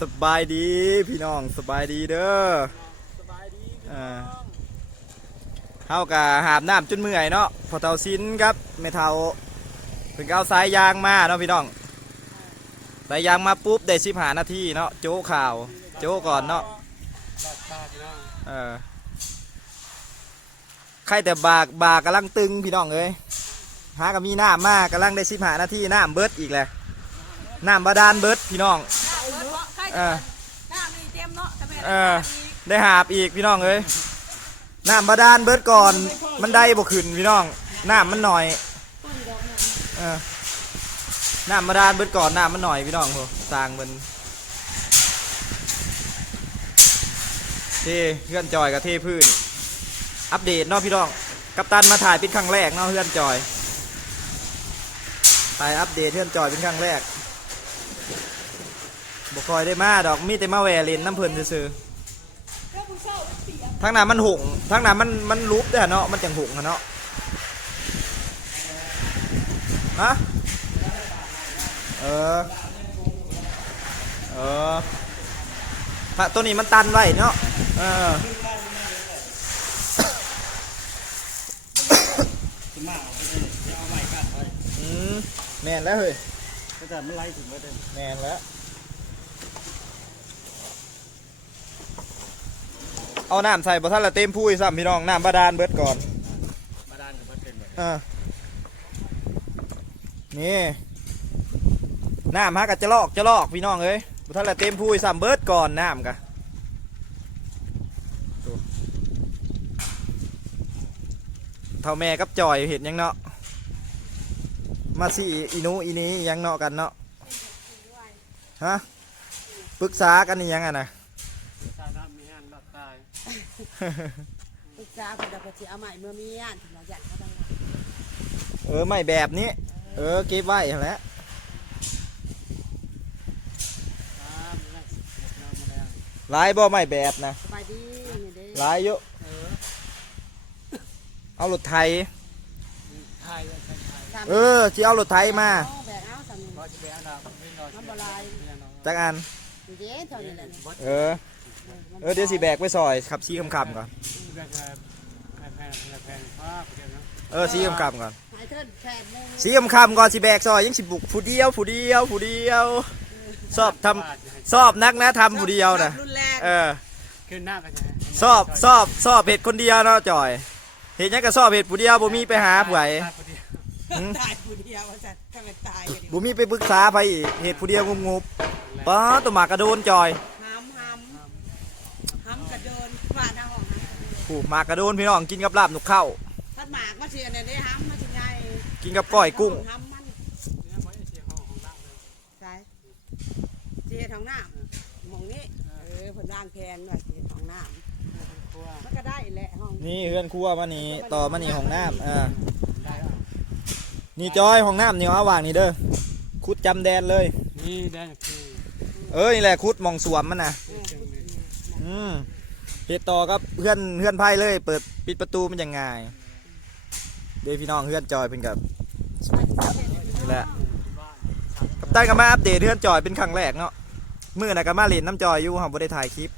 สบายดีพี่น้องสบายดีเด้อสบายดีอ่าเฮากะหาบน้ำจนเมื่อยเนาะพอเท่าซินครับแม่เท่าเพิ่งเอาสายยางมาเนาะพี่น้องสายยางมาปุ๊บได้สิบหานาทีเนาะโจ้ข่าว โจ้ก่อนเนาะบาดตาพี่น้องเออใครแต่บากบากกำลังตึงพี่น้องเอ้ยหากับมีน้ำมากกำลังได้สิบหานาทีน้ำเบิดอีกแหละน้ำบาดาลเบิดพี่น้อง เออน้ำนี่เต็มเนาะแต่แม่เออได้หาบอีกพี่น้องเอ้ยน้ำบาดาลเบิดก่อน มันได้บ่ขึ้นพี่น้องน้ำมันหน่อยเออน้ำบาดาลเบิดก่อนน้ำมันหน่อยพี่น้องโหสร้างมันเทเพื่อนจอยกับเทพื้น อัปเดตเนาะพี่น้อง กัปตันมาถ่ายเป็นครั้งแรกเนาะเพื่อนจอยถ่ายอัปเดตเพื่อนจอยเป็นครั้งแรก บ่คอยได้มาดอกมีแต่มาแหวเล่นน้ำเพิ่นซื่อๆทั้งนั้นมันหงทั้งนั้นมันมันรูปเด้อเนาะมันจังหงอะเนาะฮะเออเออถ้าตัวนี้มันตันไว้เนาะเออสิมาเอาไปเลยเอาใหม่กัดไปอืมแม่นแล้วเฮ้ยก็แต่มันไล่ถึงไว้เดิมแม่นแล้ว เอาน้ำใส่บ่ทันละเต็มพุ้ยซ้ำพี่น้องน้ำบาดาลเบิดก่อนมาดานกับมันเป็นแบบอ่านี่น้ำฮะกะจะลอกจะลอกพี่น้องเอ้ยบ่ทันละเต็มพุ้ยซ้ำเบิดก่อนน้ำกะดูเท่าแม่กับจอยเห็นยังเนาะมาสิอีหนูอีนี้ยังเนาะกันเนาะฮะปรึกษากันนี่ยังอะนะ ชาน้ำมีงานรอดตาย ปรึกษาคนจะไปเอาใหม่เมื่อมีอ่านถึงเราอยากเขาต้องเออไม่แบบนี้ เออเก็บไว้หั่นแหล้วตามนั่งเก็บน้ำมาแล้วลายบ่ไม่แบบนะสบายดีนี่เด้ลายเยอะเออเอารถไถไทยไทยไทยเออที่เอารถไถมาแบกเอาสามีก็จะไปอันดับไม่รอน้ำบลายจักอันนี่เด้เท่านี้แหละนี่เออ เออเดี๋ยวสิแบกไปซอยขับซีคำคำๆก่อนเออซีคำคำๆก่อนซีคำคำๆก่อนสิแบกซอยยังสิบุกผู้เดียวผู้เดียวผู้เดียวชอบทำชอบนักนะทำผู้เดียวนะเออขึ้นหน้าไปชอบชอบชอบเห็ดคนเดียวเนาะจอยเห็ดยังก็ชอบเห็ดผู้เดียวบ่มีไปหาผู้ใดตายผู้เดียวว่าจะถ้ามันตายกันดิบ่มีไปปรึกษาไผอีกเห็ดผู้เดียวงุบๆป้าตัวหมากกระโดนจอย ห้ำห้ำห้ำกระเดินผ่านหน้าห้องห้ำ กระเดินผู้หมากกระโดนพี่น้องกินกับลาบหนุกเข้าถ้าหมากมาเชียร์เนี่ยได้ห้ำมาสิไงกินกับก้อยกุ้งห้ำมันใช่เชียร์ท้องน้ำหมองนี้เออผลร่างแพนว่าเชียร์ท้องน้ำมันก็ได้แหละห้องนี่เฮือนครัวมานี่ต่อมานี่ห้องน้ำอ่านี่จอยห้องน้ำนี่เอาวางนี่เด้อคุดจำแดนเลยนี่ได้คือเออนี่แหละคุดหมองสวมมันนะเอออืมเฮ็ดต่อกับ เพื่อนเพื่อนไพ่เลย เปิดปิดประตูมันยังไงเดี๋ยวพี่น้องเพื่อนจอยเป็นกับนี่แหละกัปตันก็มาอัปเดตเพื่อนจอยเป็นครั้งแรกเนาะมื่อน่ะก็มาเล่นน้ำจอยอยู่เฮาบ่ได้ถ่ายคลิป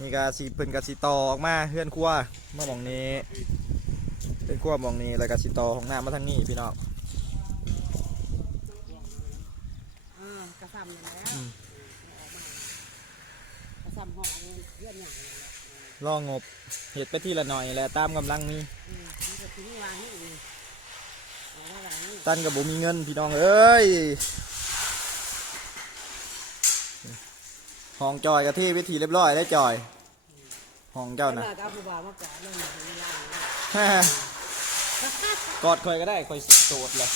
นี่ก็สิเพิ่นก็สิต่อออกมาเพื่อนครัวมาหมองนี้เป็นครัวหมองนี้แล้วก็สิต่อของน้ำมาทางนี้พี่น้องเออกระซำอย่างแล้วกระ ซำห้องเงินเพื่อนอย่างนี้แหละลองงบเห็ดไปทีละหน่อยแหละตามกำลังมีอืมมันจะทิ้งวางนี่เองเอาไว้แบบนี้ตันกับบุมีเงินพี่น้องเอ้ยห้องจอยกับที่วิธีเรียบร้อยได้วจอยห้องเจ้านะเวลาก็เอาผู้บ่าวมากอดเลยเวลากอดคอยก็ได้คอยโสดเลย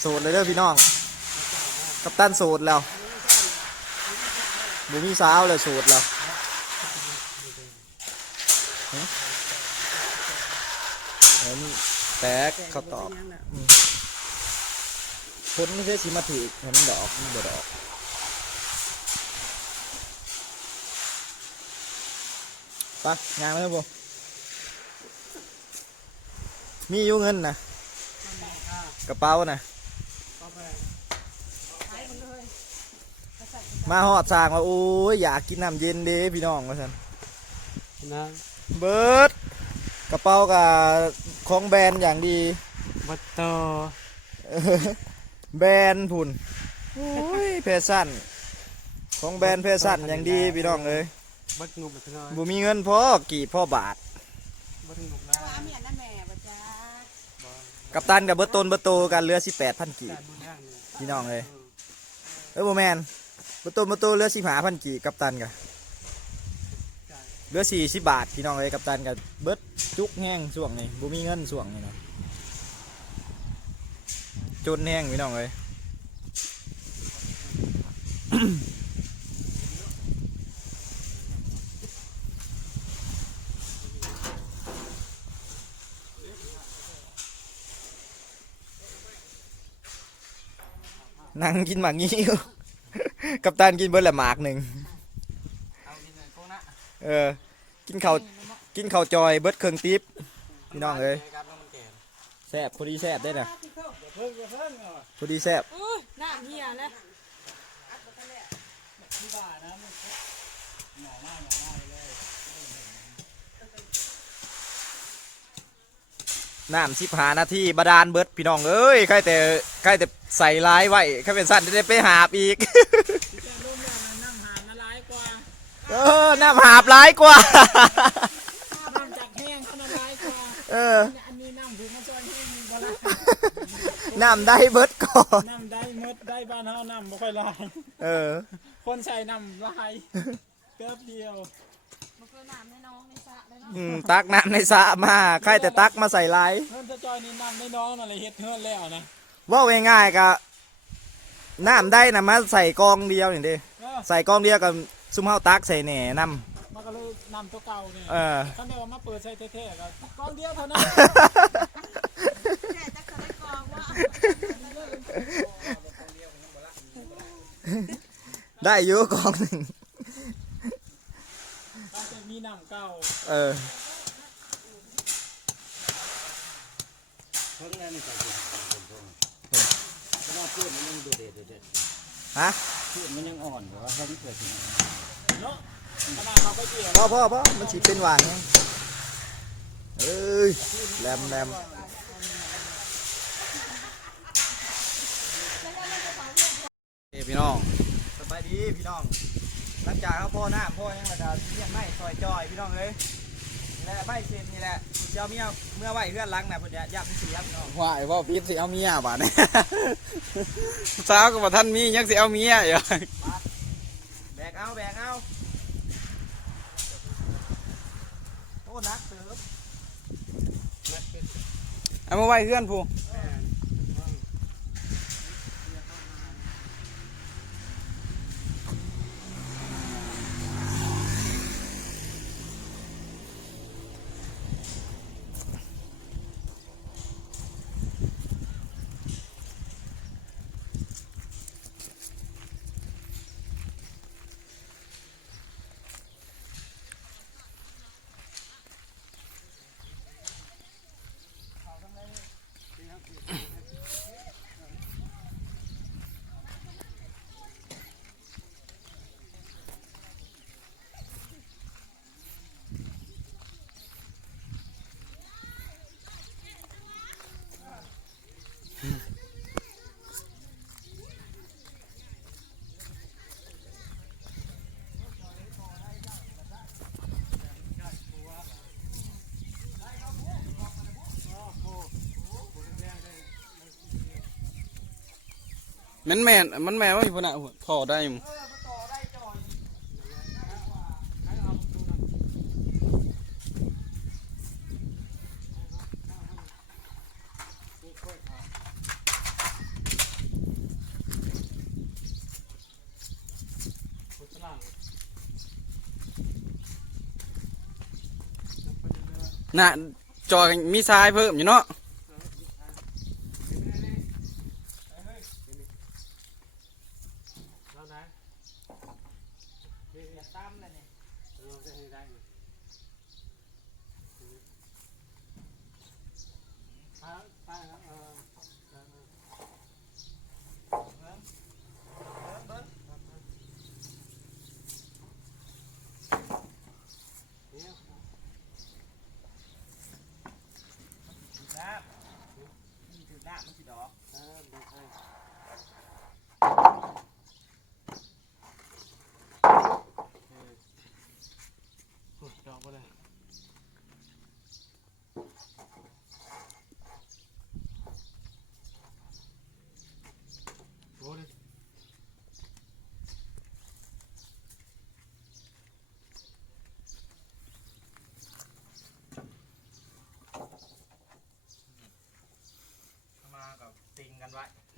โสดเลยเด้อพี่น้อง กับตันโสดแล้ว บุมีสาวเลยสดแล้วฮะเดี๋ยวนี่แตกเขาตอบผลไม่ใช่สิมาถือเห็นดอกมันบ่ดอกไปงานแล้วผมมีอยู่เงินนะกระเป๋านะ ก็ไป ใช้มันเลย มาหอดสร้างว่าโอ้ยอยากกินน้ำเย็นเด้พี่น้องว่าซั่นนะเบิร์ดกระเป๋ากับของแบรนด์อย่างดีบัตโตเออแบรนด์พุ่นโอ้ยเพชชั่นของแบรนด์เพชชั่นอย่างดีพี่น้องเอ้ยบัตงุบบัตน้อยบ่มีเงินพอกี่พ่อบาทบัตงุบนะว่าเมียนั่นแม่บ่จ้ากับตันกับเบิร์ตนเบิร์โตกันเรือ18,000กีแต่บบุญย่างเนี่ยพี่น้องเอ้ยเอ้ยบ่แม่น เบิร์ตนเบิร์โตเรือ15,000กีบกับตันกันเรือ40บาทพี่น้องเอ้ยกับตันกับเบิร์ดจุกแห้งช่วงนี้บ่มีเงินช่วงนี้นะจนแห้งพี่น้องเอ้ยนั่งกินหมากงี้อยู่ กับตันกินเบิร์ดละหมากหนึ่งเออ กินข้าวกินข้าวจอยเบิร์ดเครื่องติ๊บพี่น้องเอ้ยแซ่บพอดีแซ่บได้น่ะเพิ่งเพิ่งเอาพอดีแซ่บอุ้ยน้ำเหี่ยแล้วที่บ้านนะมันหมอมากหมอมากเลยน้ำสิบหานาทีบาดาลเบิร์ดพี่น้องเอ้ยใครแต่ใครแต่ใส่ร้ายไว้ใครเป็นสั้นจะได้ไปหาบอีก เออน้ำหาบร้ายกว่า น้ำจากแห้งก็มาหลายกว่าเออ อันนี้น้ำถูกมาซอยแห้งมีบ่ละน้ำได้เบิร์ดก่อนน้ำได้หมดได้บ้านเฮาน้ำบ่ค่อยหลายเออ คนใส่น้ำลายเกือบเดียวมันคือน้ำในน้องในสระเลยเนาะอืมตักน้ำในสระมาใครแต่ตักมาใส่ร้ายเพิ่นจะจอยนี่น้ำได้น้องนั่นแหละเฮ็ดเฮือนแล้วนะว่าง่ายๆกะน้ำได้นะมาใส่กองเดียวนี่เดิเออใส่กองเดียวกับ ซุ่มเฮาตักใส่แหน่น้มันก็เลยน้ำตัวเก่าเนี่ยำเออถ้าแม่ว่ามาเปิดใส่แท้ๆก็กองเดียวเท่านั้นแม่จักจะได้กองว่าได้อยู่กองหนึ่งมันจะมีน้ำเก่าเออ เพิ่งแน่นี่ใส่ถุงผมเพิ่งเพราะว่าพืชมันยังดูเด็ดเด็ดฮะ พืชมันยังอ่อนแต่ว่าเพิ่งเกิดถึงเนาะขนาดเขาไปเกี่ยวพ่อพ่อพ่อมันฉีดเป็นหวานยังเอ้ยแรมแรมพี่น้องสบายดีพี่น้อง หลังจากเขาพ่อหน้าพ่อยังระดับเลี้ยงไม้ซอยจอยพี่น้องเลย แหละไม้เซนนี่แหละเจ้าเมียเมื่อไหวเพื่อนหลังนะเพิ่นจะยับเสียพี่น้องว่าไอ้ว่าพิษสิเอาเมียบาดเนี่ยสาวก็บ่ท่านมียังสิเอาเมียอยู่แบกเอาแบกเอาโอ้หนักเติบเอามาไว้เพื่อนผู้ มันแม่นมันแม่ว่าอยู่พนน่ะพอได้อยู่ ฝรั่ง น่ะจอมีทรายเพิ่มอยู่เนาะ แล้วนะเฮ้ยตามเลยเนี่ยเราจะให้ได้ไหมอ่าไปครับเออเออเออ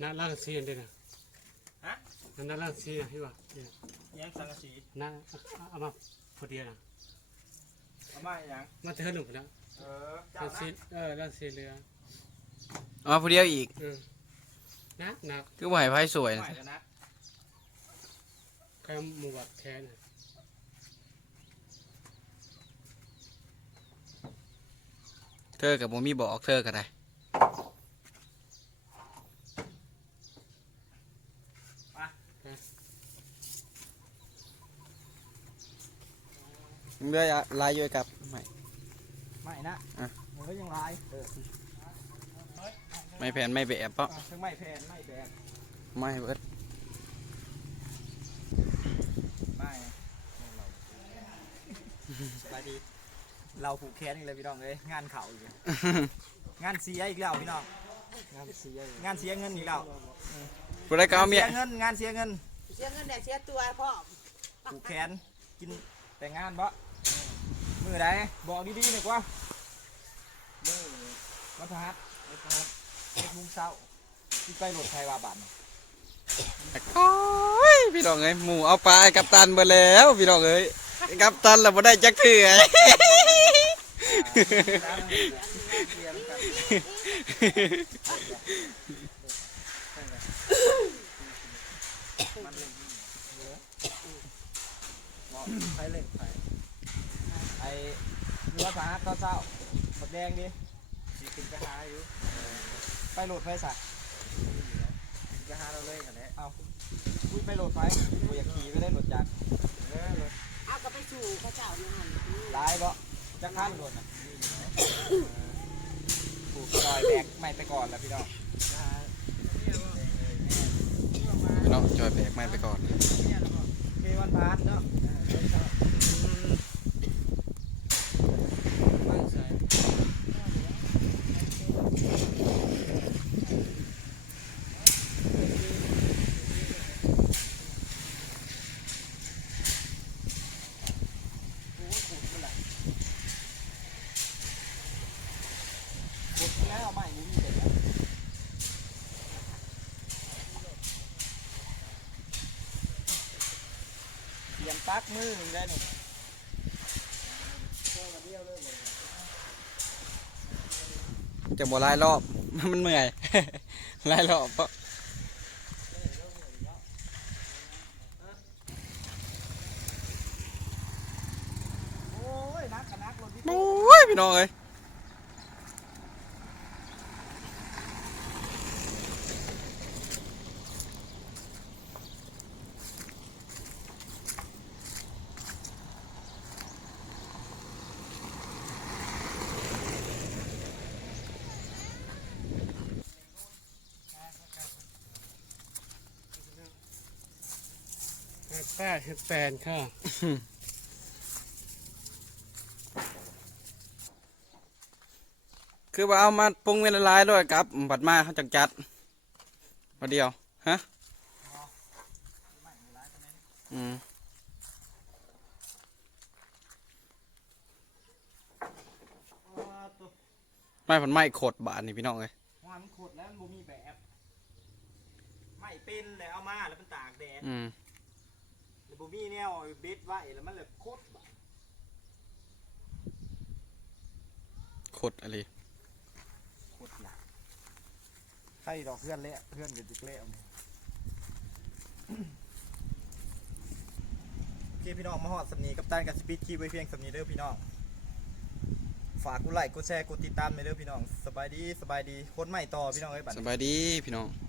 น่าล่างซีนด้วยนะฮะนั่นน่าล่างซีนะพี่ว่าเนี่ยยังสังกะสีน่าเอามาพอดีนะเอามาอย่างมาเทิร์นหนึ่งนะเออเจ้าล่างนะซีเออล่างซีเรือเอามาผู้เดียวอีก เออนักหนักคือว่าให้ไพ่สวยไม่นะใครหมูวัดแค่น่ะเธอกับโมมีบอกเธอก็ได้ เรือลายอยู่กับไม่ไม่นะอะมันก็ยังลายเออไม่แผ่นไม่แบบเพราะทั้งไม่แพนไม่แบกไม่เบิดไม่สบายดีเราผูกแขนอีกเลยพี่น้องเลยงานเขาอีกแล้วงานเสียอีกแล้วพี่น้องงานเสียงานเสียเงินอีกแล้ว ผู้ใดก็เอาเมียเสียเงินงานเสียเงินเสียเงินแดกเสียตัวพ่อผูกแขนกินแต่งงานบ่มือใดบอกดีๆหน่อยกว่ามือวันพฤหัสวันพฤหัสเจ็ดโมงเช้าที่ไปโหลดไทยว่าบัตรโอ้ยพี่น้องเอ้ยหมูเอาปลาให้กัปตันเบอแล้วพี่น้องเอ้ยกัปตันเราบ่ได้จักเถื่อ ไฟเล่นไฟไอ้เรือพาตอนเช้าหมดแดงดิสิขึ้นไปหาอยู่ไปโหลดไฟสักไปหาเราเลยกันแหละเอาคุยไปโหลดไฟกูอยากขี่ไปเล่นรถจักรเออรถเอาก็ไปสู่พระเจ้านี่หันร้ายบ่จักรคันรถอะผูกซอยแบกไม่ไปก่อนแล้วพี่น้องพี่น้องจอยแบกไม่ไปก่อนเควันพานเนาะ jump out. มปักมือมึงได้หนูจะบ่หลายรอบ มันเมื่อยหลายรอบเพราะโอ้ยนักกับนักรถพี่โอ้ยพี่น้องเอ้ย แปดแปดค่ะ คือว่าเอามาปรุงเวลาหลายด้วยครับ บัดมาเขาจังจัดมาเดียว ฮะ อืมตัวไม่ผันไม่ขดบาทนี่พี่น้องเอ้ยว่ามันขดแล้วมันบ่มีแบบ ไม่เป็นเลยเอามาแล้วมันตากแดด อืมแล้วบ่ มีแนวเบ็ดไว้แล้วมันเลยโคตรบาดขดอะไรโคตรหนักใครดอกเพื่อนเละเพื่อนกับจิกเละเอามาโอเคพี่น้องมาฮอดสำนีกับตันกับสปีดคีไว้เพียงสำนีเด้อพี่น้อง ฝากกดไลค์กดแชร์กดติดตามในเด้อพี่น้องสบายดีสบายดีคนใหม่ต่อพี่น้องเอ้ยบัดสนี้บายดีพี่น้องส